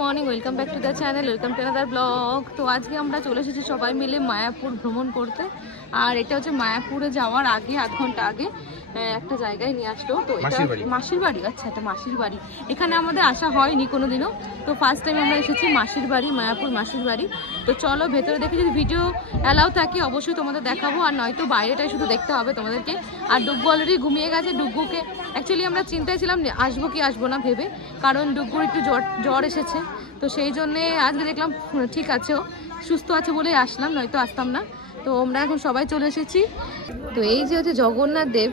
Morning, welcome back to the channel, welcome to another blog. তো আজকে আমরা চলে এসেছি সবাই মিলে মায়াপুর ভ্রমণ করতে। আর এটা হচ্ছে মায়াপুরে যাওয়ার আগে আধ ঘন্টা আগে একটা জায়গায় নিয়ে আসলো। তো এটা মাসির বাড়ি। আচ্ছা, এটা মাসির বাড়ি। এখানে আমাদের আসা হয়নি কোনোদিনও, তো ফার্স্ট টাইম আমরা এসেছি মাসির বাড়ি, মায়াপুর মাসির বাড়ি। তো চলো ভেতরে দেখে, যদি ভিডিও অ্যালাউ থাকে অবশ্যই তোমাদের দেখাবো, আর নয়তো বাইরেটাই শুধু দেখতে হবে তোমাদেরকে। আর ডুগ্গু অলরেডি ঘুমিয়ে গেছে। ডুগ্গুকে অ্যাকচুয়ালি আমরা চিন্তায় ছিলাম আসবো কি আসবো না ভেবে, কারণ ডুগ্গুর একটু জ্বর এসেছে। তো সেই জন্যে আজকে দেখলাম ঠিক আছে, ও সুস্থ আছে বলেই আসলাম, নয়তো আসতাম না। তো আমরা এখন সবাই চলে এসেছি। তো এই যে হচ্ছে জগন্নাথ দেব,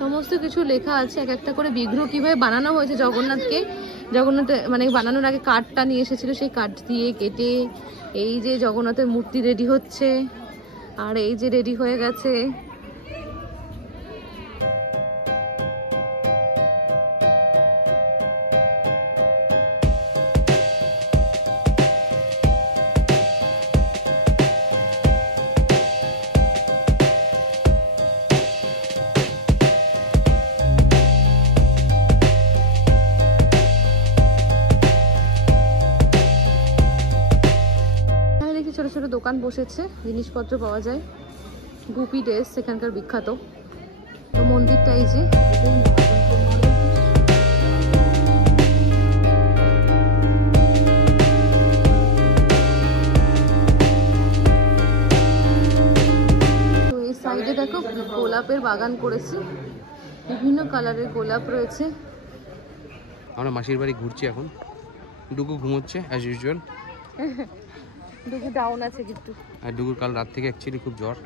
সমস্ত কিছু লেখা আছে, এক একটা করে বিগ্রহ কিভাবে বানানো হয়েছে জগন্নাথকে। জগন্নাথ মানে বানানোর আগে কাঠটা নিয়ে এসেছিল, সেই কাঠ দিয়ে কেটে এই যে জগন্নাথের মূর্তি রেডি হচ্ছে, আর এই যে রেডি হয়ে গেছে। ছোট ছোট দোকান বসেছে, জিনিসপত্র পাওয়া যায়। গুপি ড্রেস সেখানকার বিখ্যাত। তো মন্দিরটা এই যে, তো এই সাইডে দেখো গোলাপের বাগান করেছে, বিভিন্ন কালারের গোলাপ রয়েছে। আমরা মাসির বাড়ি ঘুরছি এখন। ডুগু ঘুমোচ্ছে অ্যাজ ইউজুয়াল। ডুগু ডাউন আছে কিন্তু। আর ডুগুর কাল রাত থেকে অ্যাকচুয়ালি খুব জ্বর।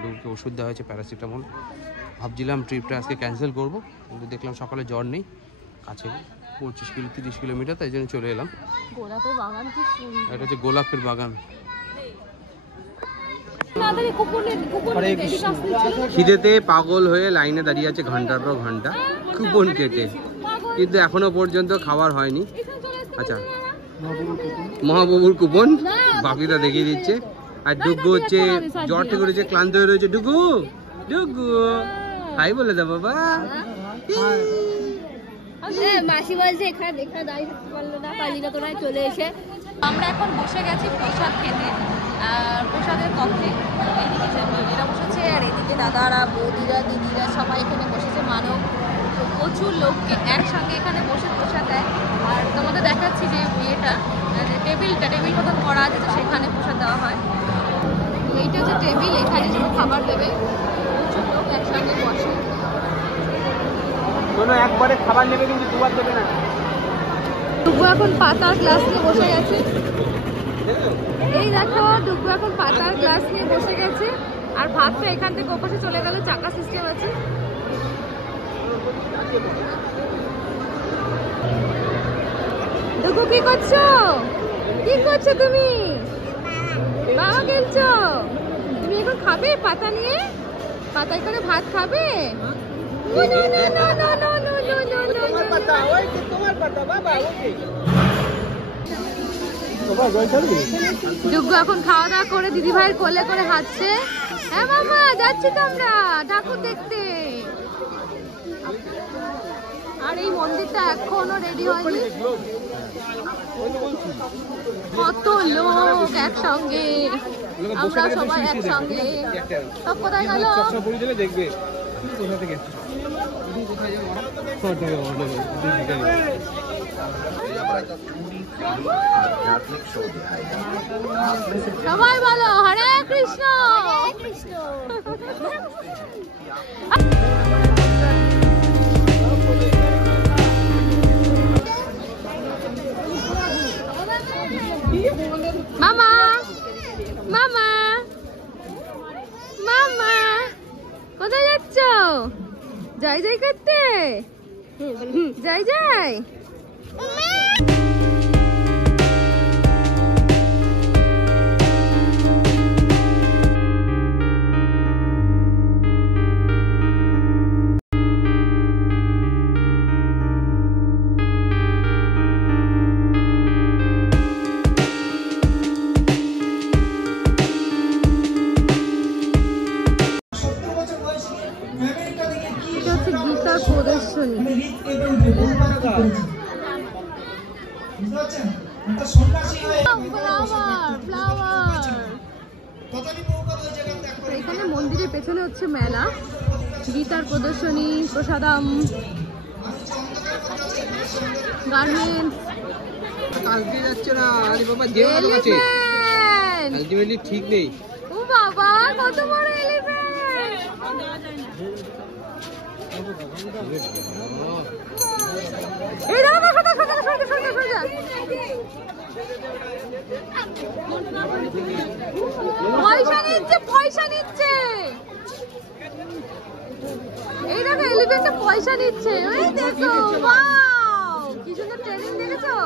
ডুগুকে ওষুধ দেওয়া হয়েছে প্যারাসিটামল। ভাবছিলাম ট্রিপটা আজকে ক্যান্সেল করবো, কিন্তু দেখলাম সকালে জ্বর নেই, কাছে 25-30 কিলোমিটার, তাই জন্য চলে এলাম। গোলাপের বাগান কি সুন্দর। এটা হচ্ছে গোলাপের বাগান। খিদেতে পাগল হয়ে লাইনে দাঁড়িয়ে আছে ঘন্টার পর ঘন্টা কুপন কেটে, কিন্তু এখনো পর্যন্ত খাবার হয়নি। আচ্ছা, মহাবাবুর কুপন বাকিটা দেখিয়ে দিচ্ছে। আর ডুগু হচ্ছে জ্বর থেকে রয়েছে, ক্লান্ত হয়ে রয়েছে। ডুগু ডুগু হাই বলে দাও বাবা। মাসি বলছে এখানে দেখা দাঁড়িয়ে থাকতে পারলো না, পালিনা তোরা চলে এসে। আমরা এখন বসে গেছি প্রসাদ খেতে, প্রসাদের কক্ষে। এরা বসেছে, আর এদিকে দাদারা, বৌদিরা, দিদিরা সবাই এখানে বসেছে। মানব প্রচুর লোককে একসঙ্গে এখানে বসে প্রসাদ দেয়। আর তোমাদের দেখাচ্ছি যে ইয়েটা, টেবিল মতন করা আছে, তো সেখানে প্রসাদ দেওয়া হয়। এইটা হচ্ছে টেবিল, এখানে সব খাবার দেবে। প্রচুর লোক একসঙ্গে বসে। একবারে খাবার নেবে, কিন্তু দুবার দেবে না। ডুগু এখন পাতার গ্লাস নিয়ে বসে গেছে। এই দেখো, ডুগু এখন পাতার গ্লাস নিয়ে বসে গেছে। আর ভাতটা এখান থেকে ওপাশে চলে গেল, চাকা সিস্টেম আছে। ডুগু কি করছো? কি করছো তুমি? বাবা খেলছো? তুমি এখন খাবে পাতা নিয়ে? পাতায় করে ভাত খাবে? ডুগু এখন খাওয়া দাওয়া করে দিদি ভাইয়ের কোলে করে হাঁটছে। হ্যাঁ মামা, যাচ্ছি তো আমরা ঠাকুর দেখতে। আর এই মন্দিরটা এখনো রেডি হয়নি। কত লোক একসঙ্গে, আমরা সবাই একসঙ্গে। সব কোথায় গেল? সবাই বলো হরে কৃষ্ণ। মামা মামা মামা, কোথায় যাচ্ছ? যাই যাই করতে? যাই যাই। এটা হচ্ছে গীতা প্রদর্শন। প্রদর্শনী। এখানে মন্দিরের পেছনে হচ্ছে মেলা, গীতার প্রদর্শনী, প্রসাদাম, গার্মেন্টস। যাচ্ছে না, আরে বাবা আলটিমেটলি ঠিক নেই। ও বাবা কত বড় এলিফ্যান্ট! এই দাও দেখো দেখো দেখো সরে সরে সরে যা। পয়সা নিচ্ছে পয়সা নিচ্ছে। এই দেখো এলিফ্যান্টে পয়সা নিচ্ছে। ওই দেখো ওয়াও কি সুন্দর ট্রেনিং দেখেছো?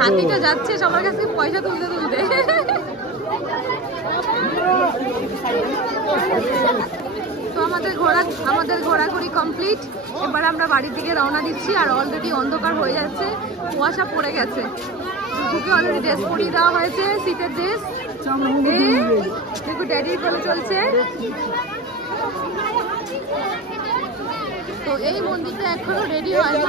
হাতিটা যাচ্ছে সবার কাছে পয়সা তুলতে তুলতে। তো আমাদের ঘোরাঘুরি কমপ্লিট। এবার আমরা বাড়ির দিকে রওনা দিচ্ছি। আর অলরেডি অন্ধকার হয়ে যাচ্ছে, কুয়াশা পড়ে গেছে। বুকে অলরেডি ড্রেস পরিয়ে দেওয়া হয়েছে, শীতের ড্রেস। দেখো ড্যাডির কোলে চলছে। তো এই মন্দিরটা এখনো রেডি হয়নি।